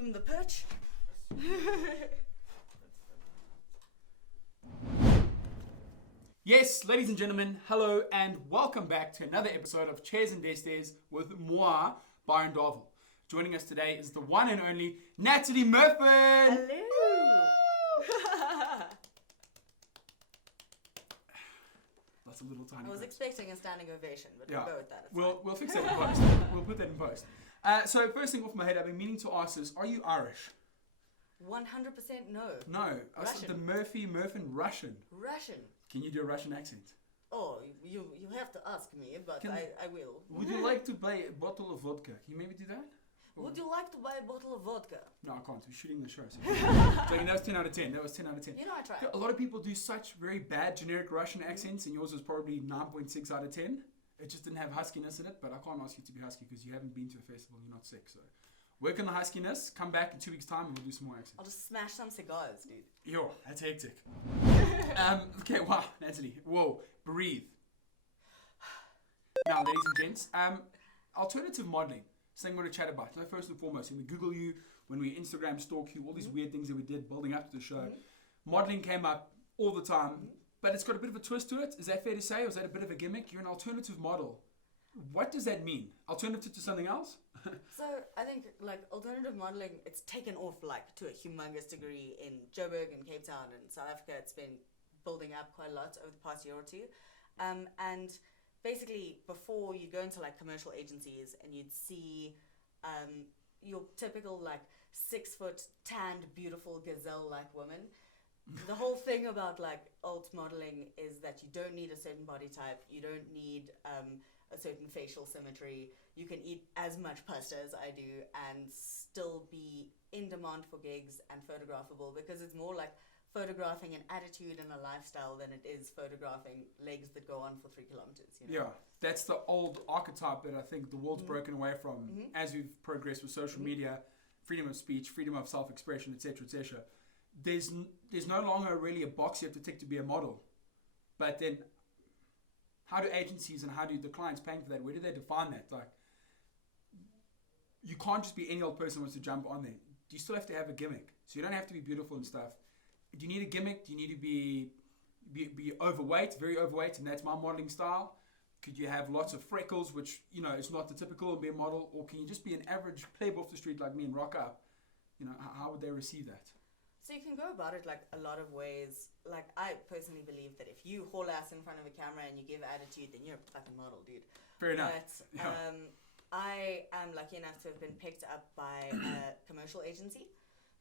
resume the perch. Yes, ladies and gentlemen, hello and welcome back to another episode of Chairs and Destes with moi, Byron. Joining us today is the one and only Natalie Murfin. Hello. That's a little tiny. I was expecting a standing ovation, but we'll go with that. We'll fix that in post. We'll put that in post. So first thing off my head, I've been meaning to ask this: are you Irish? 100% no. No, I said the Murfin Russian. Russian. Can you do a Russian accent? Oh, you have to ask me, but I will. Would you like to buy a bottle of vodka? Can you maybe do that? Would you like to buy a bottle of vodka? No, I can't. We're shooting the show. So that was 10 out of 10. That was 10 out of 10. You know, I tried. A lot of people do such very bad generic Russian accents, and yours was probably 9.6 out of 10. It just didn't have huskiness in it, but I can't ask you to be husky because you haven't been to a festival and you're not sick. So work on the huskiness. Come back in 2 weeks' time and we'll do some more accents. I'll just smash some cigars, dude. Yo, that's hectic. Okay, wow, Natalie. Whoa, breathe. Now, ladies and gents, alternative modeling. Something we're going to chat about. So first and foremost, when we Google you, when we Instagram stalk you, all these weird things that we did building up to the show, modeling came up all the time, but it's got a bit of a twist to it. Is that fair to say? Or is that a bit of a gimmick? You're an alternative model. What does that mean? Alternative to something else? So I think like alternative modeling, it's taken off like to a humongous degree in Joburg and Cape Town and South Africa. It's been building up quite a lot over the past year or two. And basically, before you go into like commercial agencies and you'd see your typical like 6 foot tanned, beautiful gazelle-like woman. The whole thing about like alt modeling is that you don't need a certain body type. You don't need a certain facial symmetry. You can eat as much pasta as I do and still be in demand for gigs and photographable because it's more like photographing an attitude and a lifestyle than it is photographing legs that go on for 3 kilometers. You know? Yeah, that's the old archetype that I think the world's broken away from as we've progressed with social media, freedom of speech, freedom of self-expression, etc., etc. There's no longer really a box you have to tick to be a model. But then, how do agencies and how do the clients paying for that? Where do they define that? Like, you can't just be any old person who wants to jump on there. You still have to have a gimmick. So you don't have to be beautiful and stuff. Do you need a gimmick? Do you need to be overweight, very overweight, and that's my modeling style? Could you have lots of freckles, which, you know, is not the typical and be a model? Or can you just be an average playboy off the street like me and rock up? You know, how would they receive that? So you can go about it like a lot of ways. Like I personally believe that if you haul ass in front of a camera and you give attitude, then you're a fucking model, dude. Fair enough. But I am lucky enough to have been picked up by a commercial agency.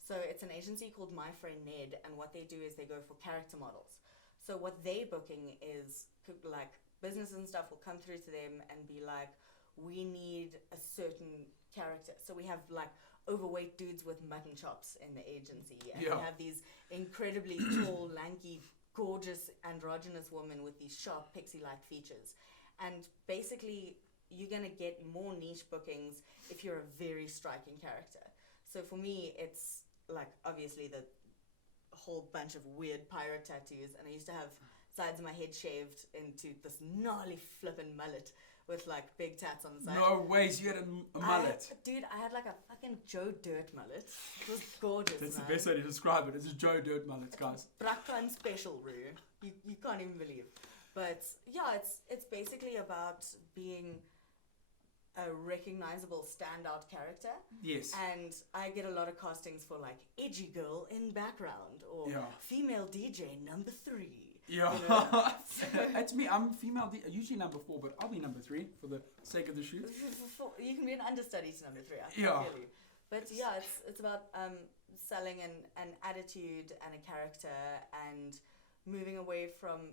So it's an agency called My Friend Ned, and what they do is they go for character models. So what they booking is like businesses and stuff will come through to them and be like, we need a certain character. So we have like overweight dudes with mutton chops in the agency, and we have these incredibly tall, lanky, gorgeous, androgynous women with these sharp pixie-like features. And basically, you're gonna get more niche bookings if you're a very striking character. So for me, it's like obviously the whole bunch of weird pirate tattoos, and I used to have sides of my head shaved into this gnarly flippin' mullet with like big tats on the side. No ways, you had a mullet. I had like a fucking Joe Dirt mullet. It was gorgeous. That's man. the best way to describe it. It's a Joe Dirt mullet, guys. Brakpan special, Roo. You can't even believe. But yeah, it's basically about being a recognizable standout character. Yes. And I get a lot of castings for like edgy girl in background or female DJ number 3. Yeah. You know? That's me. I'm female, usually number 4, but I'll be number 3 for the sake of the shoot. You can be an understudy to number 3. I feel you. But yeah, it's about selling an attitude and a character and moving away from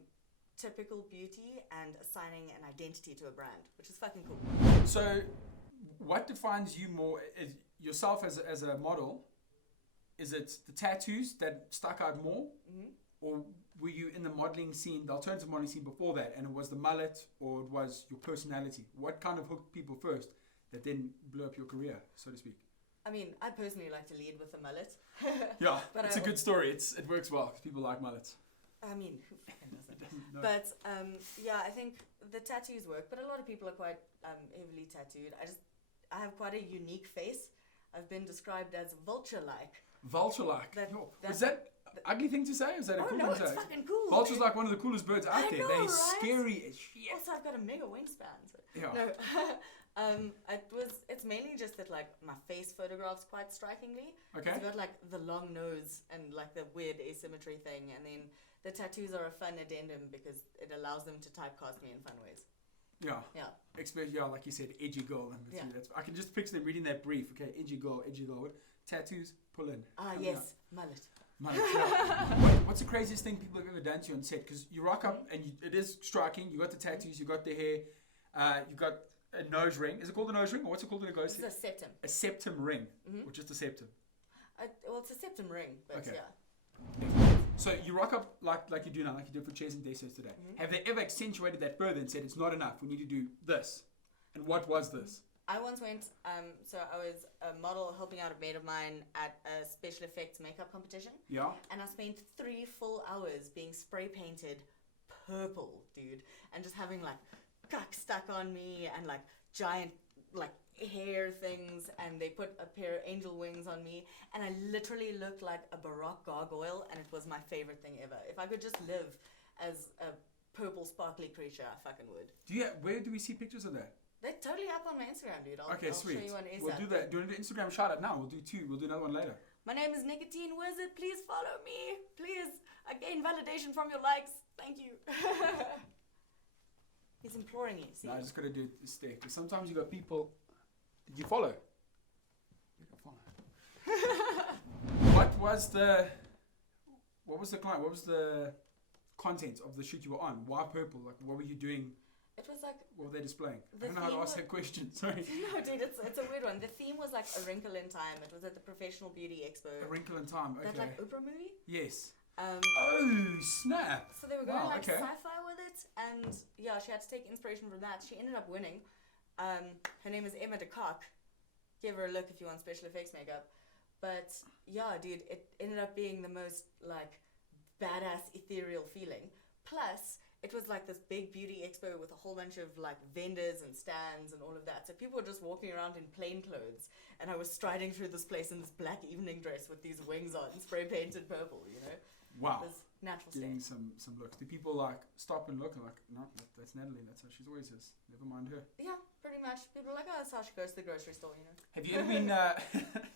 typical beauty and assigning an identity to a brand, which is fucking cool. So what defines you more is yourself as a model? Is it the tattoos that stuck out more? Or were you in the modeling scene, the alternative modeling scene before that, and it was the mullet or it was your personality? What kind of hooked people first that then blew up your career, so to speak? I mean, I personally like to lead with the mullet. Yeah, but it's a good story. It works well because people like mullets. I mean, who fucking doesn't? No. But yeah, I think the tattoos work, but a lot of people are quite heavily tattooed. I have quite a unique face. I've been described as vulture-like. Vulture-like. That- Yo, that- is that ugly thing to say? Or is that a Oh cool no, thing to it's say? fucking cool. Vulture's dude. like one of the coolest birds out I there. know, They're right? scary as shit. Also, I've got a mega wingspan. So. Yeah. No, it's mainly just that like my face photographs quite strikingly. Okay. It's got like the long nose and like the weird asymmetry thing, and then the tattoos are a fun addendum because it allows them to typecast me in fun ways. Yeah. Yeah. Especially, like you said, edgy girl. Number two. Yeah. I can just picture them reading that brief. Okay, edgy girl. Tattoos, pull in. Ah, Coming yes, out. mullet. Mullet, yeah. What's the craziest thing people have ever done to you on set? Because you rock up and it is striking. You got the tattoos, you got the hair, you got a nose ring. Is it called a nose ring, or what's it called when it goes? It's a septum. A septum ring, Mm-hmm. or just a septum. Well, it's a septum ring, but Okay. yeah. So you rock up like you do now, like you did for chairs and desserts today. Mm-hmm. Have they ever accentuated that further and said it's not enough? We need to do this. And what was this? I once went, so I was a model helping out a mate of mine at a special effects makeup competition. Yeah. And I spent 3 full hours being spray painted purple, dude. And just having like cuck stuck on me and like giant like hair things. And they put a pair of angel wings on me. And I literally looked like a Baroque gargoyle. And it was my favorite thing ever. If I could just live as a purple sparkly creature, I fucking would. Where do we see pictures of that? They're totally up on my Instagram, dude. I'll Okay, sweet. show you on ASAP. We'll do that. Do an Instagram shout out now. We'll do 2. We'll do another one later. My name is Nicotine Wizard. Please follow me. Please. I gain validation from your likes. Thank you. He's imploring you. See? No, I just gotta do it stick. Because sometimes you got people. Did you follow? You can follow. What was the client? What was the content of the shoot you were on? Why purple? Like, what were you doing? It was like... What were they displaying? I The don't know how to theme ask that question. Sorry. No, dude, it's a weird one. The theme was like A Wrinkle in Time. It was at the Professional Beauty Expo. A Wrinkle in Time. Okay. That like Oprah movie. Yes. Um, Oh snap! so they were going Wow, like okay. sci-fi with it, and yeah, she had to take inspiration from that. She ended up winning. Her name is Emma de Kock. Give her a look if you want special effects makeup. But yeah, dude, it ended up being the most like badass ethereal feeling. Plus, it was like this big beauty expo with a whole bunch of like vendors and stands and all of that. So people were just walking around in plain clothes, and I was striding through this place in this black evening dress with these wings on, spray painted purple, you know? Wow. This natural Getting state. some looks. Do people like stop and look and like, no, that's Natalie. That's how she's always is. Never mind her. Yeah, pretty much. People are like, oh, that's how she goes to the grocery store, you know? Have you ever been?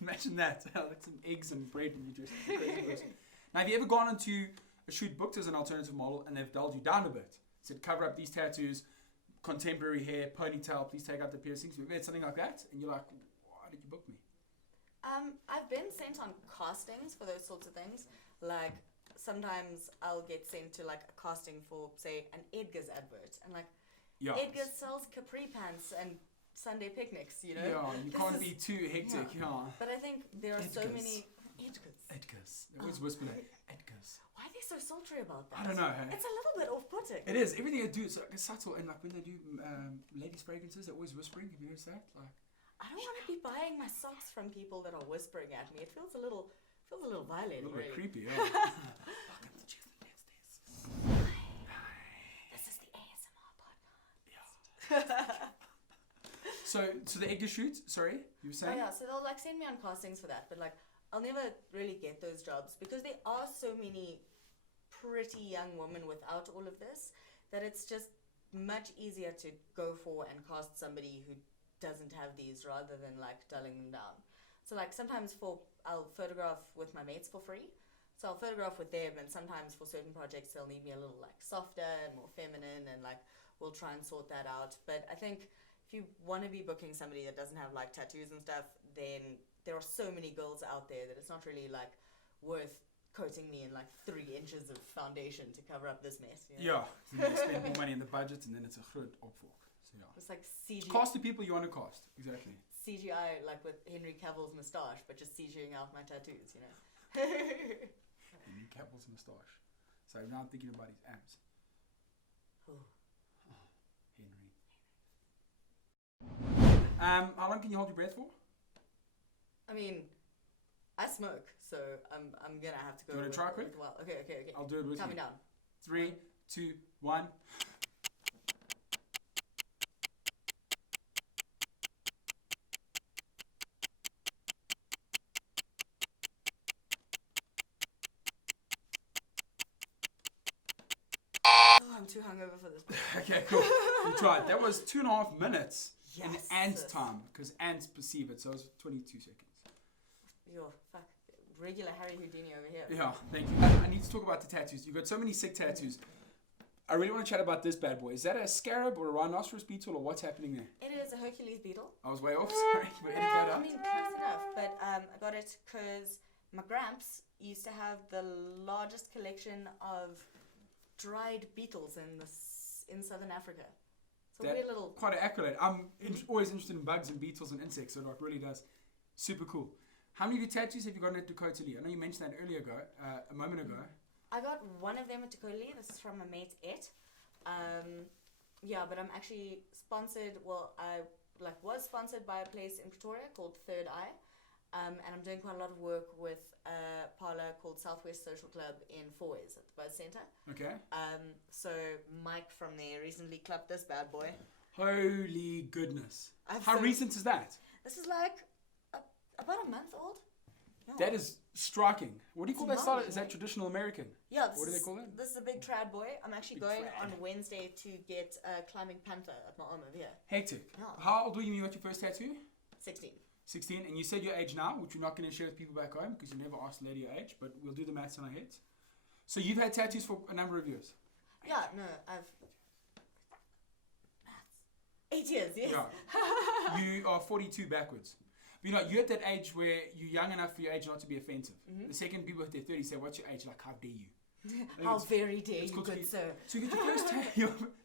Imagine that. Like some eggs and bread and you just a crazy person. Now, have you ever gone into a shoot booked as an alternative model and they've dulled you down a bit? Said cover up these tattoos, contemporary hair, ponytail. Please take out the piercings. Have you ever had something like that? And you're like, why did you book me? I've been sent on castings for those sorts of things. Like, sometimes I'll get sent to like a casting for, say, an Edgar's advert, and like Yeah. Edgar sells capri pants and Sunday picnics, you know. Yeah, you This can't is- be too hectic. Yeah. But I think there are so Edgar's. many Edgar's. Edgar's. They always whisper that. Edgar's. Why are they so sultry about that? I don't know. Hey? It's a little bit off-putting. It is. Everything they do is like subtle. And like when they do ladies' fragrances, they're always whispering. Have you noticed that? Like, I don't want to be buying my socks from people that are whispering at me. It feels a little a violating, little bit really. creepy. Yeah. Welcome to Truth and Dance. This is the ASMR podcast. So the Edgar shoot. Sorry, you were Oh saying? yeah, so they'll like send me on castings for that, but like I'll never really get those jobs because there are so many pretty young women without all of this that it's just much easier to go for and cast somebody who doesn't have these rather than like dulling them down. So like sometimes I'll photograph with my mates for free. So I'll photograph with them, and sometimes for certain projects they'll need me a little like softer and more feminine, and like we'll try and sort that out. But I think if you want to be booking somebody that doesn't have like tattoos and stuff, then there are so many girls out there that it's not really like worth coating me in like 3 inches of foundation to cover up this mess. You know? Yeah. You spend more money in the budget, and then it's a groot opvolk. So yeah. It's like CGI. Cast the people you want to cast. Exactly. CGI like with Henry Cavill's moustache, but just CGing out my tattoos, you know. Henry Cavill's moustache. So now I'm thinking about his abs. Ooh. Henry. How long can you hold your breath for? I mean, I smoke, so I'm gonna have to go. You wanna with- try quick? with- Well, okay. I'll do it with Count you. me down. 3, 2, 1. too hungover for this. Okay, cool. You tried. That was 2.5 minutes in Yes. ant time, because ants perceive it, so it was 22 seconds. Yo, fuck. Regular Harry Houdini over here. Yeah, thank you. I need to talk about the tattoos. You've got so many sick tattoos. I really want to chat about this bad boy. Is that a scarab or a rhinoceros beetle, or what's happening there? It is a Hercules beetle. I was way off, sorry. But edit that I out. mean, close enough. But I got it because my gramps used to have the largest collection of dried beetles in southern Africa. It's a That- weird little... Quite an accolade. I'm always interested in bugs and beetles and insects, so it really does. Super cool. How many of your tattoos have you gotten at Dakota Lee? I know you mentioned that a moment ago. I got one of them at Dakota Lee. This is from my mate Ed. Yeah, but I'm actually sponsored. Well, I was sponsored by a place in Pretoria called Third Eye, and I'm doing quite a lot of work with a parlour called Southwest Social Club in Fourways at the Buzz Centre. Okay. So Mike from there recently clapped this bad boy. Holy goodness. I've How seen- recent is that? This is like about a month old. Yeah. That is striking. What do you call that It's style? lovely, Is that like- traditional American? Yeah, What do they call it? This is a big trad boy. I'm actually Big going trad. on Wednesday to get a climbing panther at my arm over here. Hectic. Yeah. How old were you when you got your first tattoo? 16. 16. And you said your age now, which we're not going to share with people back home because you never asked the lady your age, but we'll do the maths in our heads. So you've had tattoos for a number of years? Yeah, no, I've... 8 years, yes. Yeah. You are 42 backwards. But you're at that age where you're young enough for your age not to be offensive. The second people hit their 30 say, what's your age? Like, how dare you? How very dare it's you, cool to good be- sir. So you got your first tattoo.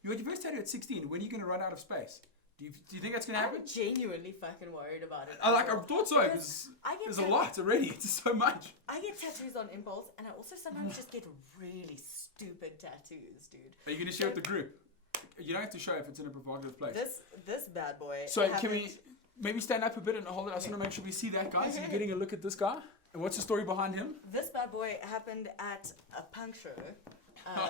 You got your first tattoo at 16. When are you going to run out of space? Do you think that's going to happen? I'm genuinely fucking worried about it. I thought so, because I get there's a lot already. It's so much. I get tattoos on impulse, and I also sometimes just get really stupid tattoos, dude. Are you going to share with the group? You don't have to show if it's in a provocative place. This bad boy. So happened- can we maybe stand up a bit and hold it? I just want to make sure we see that, guys. You're getting a look at this guy. And what's the story behind him? This bad boy happened at a punk show.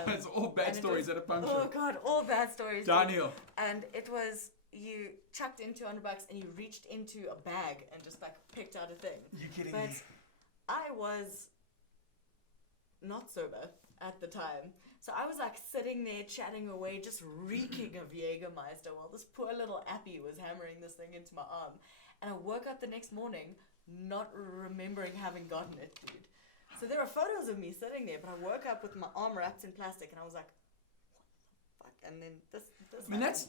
It's all bad and it stories was- at a punk Oh show. god, all bad stories. Downhill. And it was, you chucked in $200 and you reached into a bag and just like picked out a thing. You kidding But me? I was not sober at the time. So I was like sitting there chatting away, just reeking of Jägermeister while this poor little appy was hammering this thing into my arm. And I woke up the next morning not remembering having gotten it, dude. So there are photos of me sitting there, but I woke up with my arm wrapped in plastic and I was like, what the fuck? And then this I mean, happened.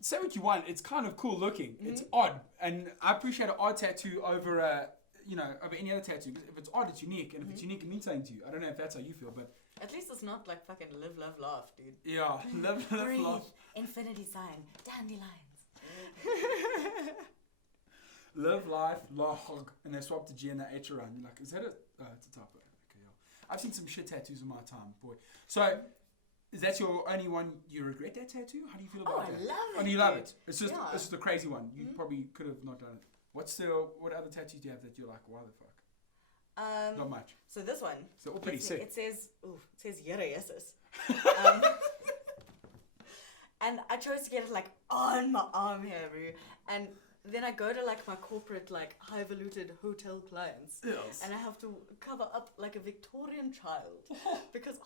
say what you want. It's kind of cool looking. It's odd. And I appreciate an odd tattoo over over any other tattoo. If it's odd, it's unique. And if it's unique, it means something to you. I don't know if that's how you feel, but At least it's not like fucking live, love, laugh, dude. yeah. Live, Breathe. laugh. Infinity sign. Dandelions. Live life, log, and they swap the G and the H around. You're like, is that it's a typo. Okay, yeah. I've seen some shit tattoos in my time, boy. So, is that your only one? You regret that tattoo? How do you feel about that? I love it. Oh, do you love dude. it? It's just Yeah. it's just a crazy one. You probably could have not done it. What other tattoos do you have that you're like, why the fuck? Not much. So this one. So all pretty sick. It says Yere Yesus. And I chose to get it like on my arm here, bro. And then I go to like my corporate like highfalutin hotel clients, Yes. and I have to cover up like a Victorian child because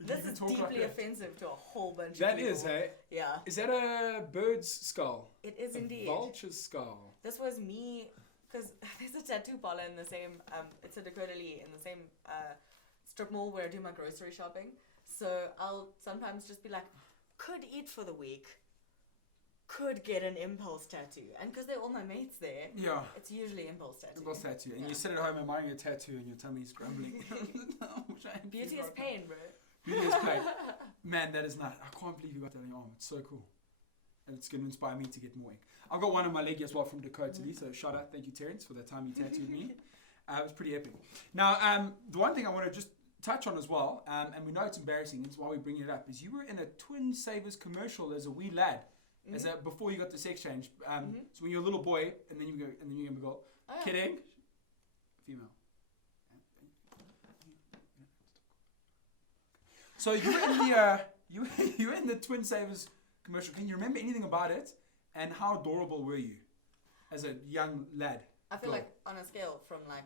this can is talk like deeply that. offensive to a whole bunch of That people. is, hey. Yeah, Is that a bird's skull? it is A indeed. vulture's skull. This was me, because there's a tattoo parlor in the same, it's a Dakota Lee, in the same strip mall where I do my grocery shopping. So I'll sometimes just be like, could eat for the week, could get an impulse tattoo. And because they're all my mates there, Yeah. it's usually impulse tattoo. Impulse tattoo. And Yeah. you sit at home admiring your tattoo and your tummy's grumbling. Which I am Beauty feeling is right now. pain, bro. Beauty is pain. Man, that is not. I can't believe you got that on your arm. It's so cool. And it's going to inspire me to get more ink. I've got one on my leg as well from Dakota Lee. So shout out. Thank you, Terrence, for that time you tattooed me. It was pretty epic. Now, the one thing I want to just touch on as well, and we know it's embarrassing, and it's why we're bringing it up, is you were in a Twin Savers commercial as a wee lad. Before you got the sex change. So when you're a little boy, and then you became a girl. Oh, yeah. Kidding? Female. So you were in the you were in the Twin Savers commercial. Can you remember anything about it? And how adorable were you as a young lad? I feel Girl. like on a scale from like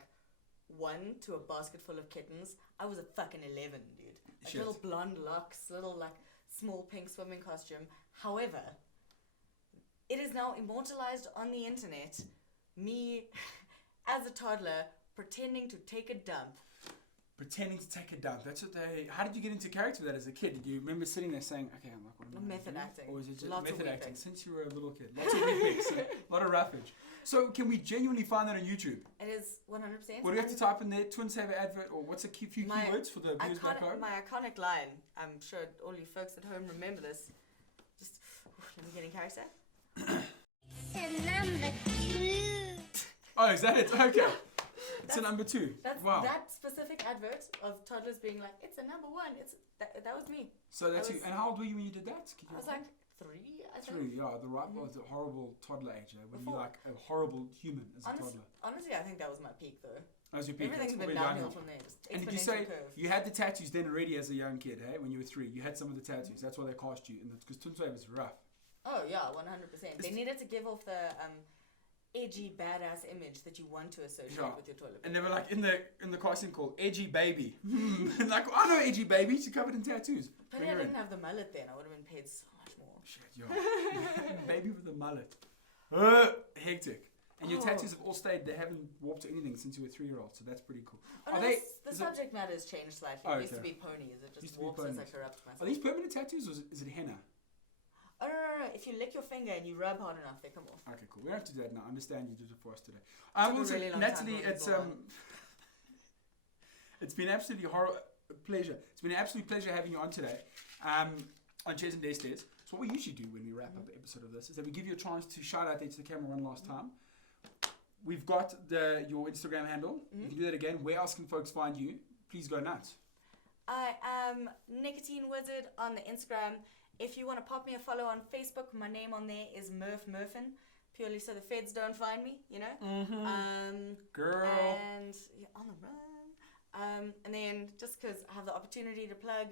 1 to a basket full of kittens, I was a fucking 11, dude. Like little blonde locks, little like small pink swimming costume. However, it is now immortalized on the internet. Me, as a toddler, pretending to take a dump. Pretending to take a dump. That's what they. How did you get into character with that as a kid? Did you remember sitting there saying, "Okay, I'm like, what am I method acting, or was it just lots method of acting pics. since you were a little kid? Lots of wee pics, a lot of roughage. So, can we genuinely find that on YouTube? It is 100%. What do you have to type in there? Twin Saver advert, or what's a few keywords for the viewers back home? My iconic line. I'm sure all you folks at home remember this. Just let me get in character. Number 2. Oh, is that it? Okay. It's a number 2. Wow. That specific advert of toddlers being like, it's a number 1. That was me. So that's you. And how old were you when you did that? I was like 3, I think. 3, yeah. The horrible toddler age, when you're like a horrible human as a toddler. Honestly, I think that was my peak though. That was your peak. Everything's been downhill from there. Just and did you say you had the tattoos then already as a young kid, hey? When you were 3, you had some of the tattoos. That's why they cast you. Because Twin Saver was rough. Oh yeah, 100%. They needed to give off the edgy, badass image that you want to associate with your toilet paper. And they were like in the casting call, edgy baby. Like, I know edgy baby. She's covered in tattoos. But I didn't have the mullet then. I would have been paid so much more. Shit, yeah. Baby with a mullet. Hectic. And your tattoos have all stayed. They haven't warped to anything since you were a 3-year-old. So that's pretty cool. Oh, no, the subject matter has changed slightly. It used to be ponies. It just warps as I corrupt myself. Are these permanent tattoos or is it henna? Oh, no. If you lick your finger and you rub hard enough, they come off. Okay, cool. We don't have to do that now. I understand you did it for us today. Really Natalie, it's been absolutely pleasure. It's been an absolute pleasure having you on today on Chairs and Stairs. So what we usually do when we wrap up an episode of this is that we give you a chance to shout out there to the camera one last time. We've got your Instagram handle. You can do that again. Where else can folks find you? Please go nuts. I am Nicotine Wizard on the Instagram. If you want to pop me a follow on Facebook, my name on there is Murf Murfin, purely so the feds don't find me, you know. Girl. And on the run. And then just because I have the opportunity to plug,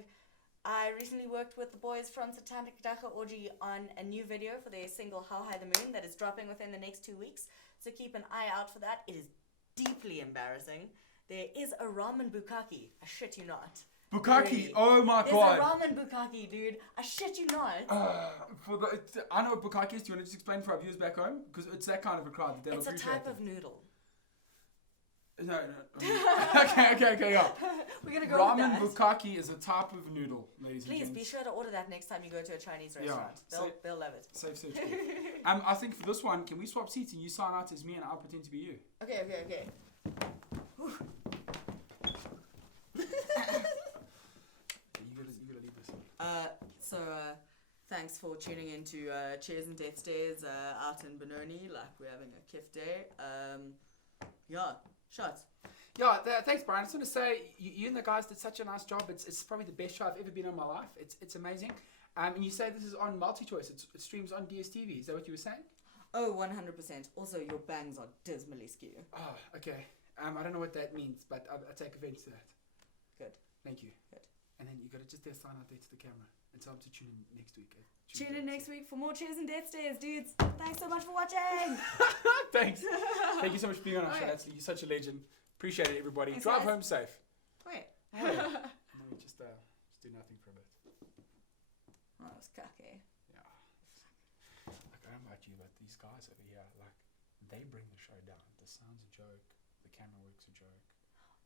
I recently worked with the boys from Satanic Daka Orgy on a new video for their single How High the Moon that is dropping within the next 2 weeks. So keep an eye out for that. It is deeply embarrassing. There is a ramen bukkake. I shit you not. Bukkake, Really. oh my god. There's a ramen bukkake, dude. I shit you not. I know what bukkake is. Do you want to just explain for our viewers back home? Because it's that kind of a crowd that they'll It's a appreciate type it. of noodle. No. Okay, yeah. We're going to go Ramen with that. bukkake is a type of noodle, ladies and Please gents. be sure to order that next time you go to a Chinese restaurant. They'll love it. Safe search. I think for this one, can we swap seats and you sign out as me and I'll pretend to be you? Okay. You gotta leave this. So thanks for tuning in to Chairs and Death Stairs out in Benoni. Like, we're having a kiff day. Shots. Yeah, thanks, Byron. I just want to say, you and the guys did such a nice job. It's probably the best show I've ever been on in my life. It's amazing. And you say this is on MultiChoice. It streams on DSTV. Is that what you were saying? Oh, 100%. Also, your bangs are dismally skew. Oh, okay. I don't know what that means, but I take offense to that. Good. Thank you. Good. And then you got to just sign out there to the camera and tell them to tune in next week. Tune in next week for more Chairs and Death Stairs, dudes. Thanks so much for watching. Thanks. Thank you so much for being on our show. Alright. You're such a legend. Appreciate it, everybody. Thanks, Drive guys. home safe. Wait. And then we just do nothing for a bit. Oh, that was cocky. Yeah. Like, I don't know about you, but these guys over here, like, they bring the show down. The sound's a joke. The camera work's a joke.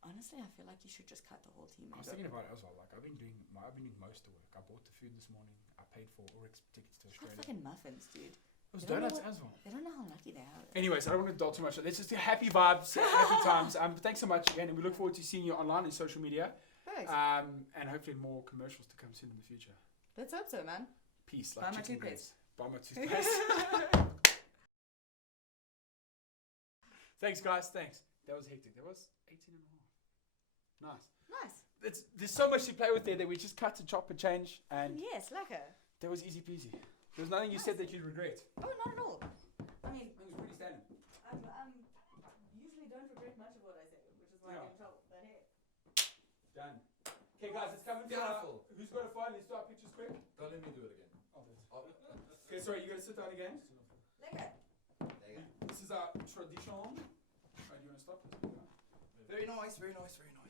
Honestly, I feel like you should just cut the whole team. I was thinking about it as well. Like, I've been doing most of the work. I bought the food this morning. I paid for Ulrich's tickets to It's Australia. fucking muffins, dude. It was They don't know donuts what- as well. They don't know how lucky they are. Anyways, I don't want to dwell too much. Let's just do happy vibes, happy times. Thanks so much again, and we look forward to seeing you online and social media. Thanks. And hopefully more commercials to come soon in the future. Let's hope so, man. Peace. Buy Like my chicken toothpaste. breasts. Buy my toothpaste. Thanks, guys. Thanks. That was hectic. That was 18 and a half. Nice. There's so much to play with there that we just cut and chop and change, and Yes, lekker. that was easy peasy. There was nothing you said that you'd regret. Oh, not at all. I mean, It was pretty standard. I usually don't regret much of what I say, which is why I get in trouble. But hey. Done. Okay, guys, it's coming to Beautiful. Who's got a phone? Let's do our pictures quick. Don't let me do it again. Okay, sorry, you gotta sit down again. Lekker. There you go. This is our tradition. Alright, do you wanna stop this? Very nice, very nice, very nice.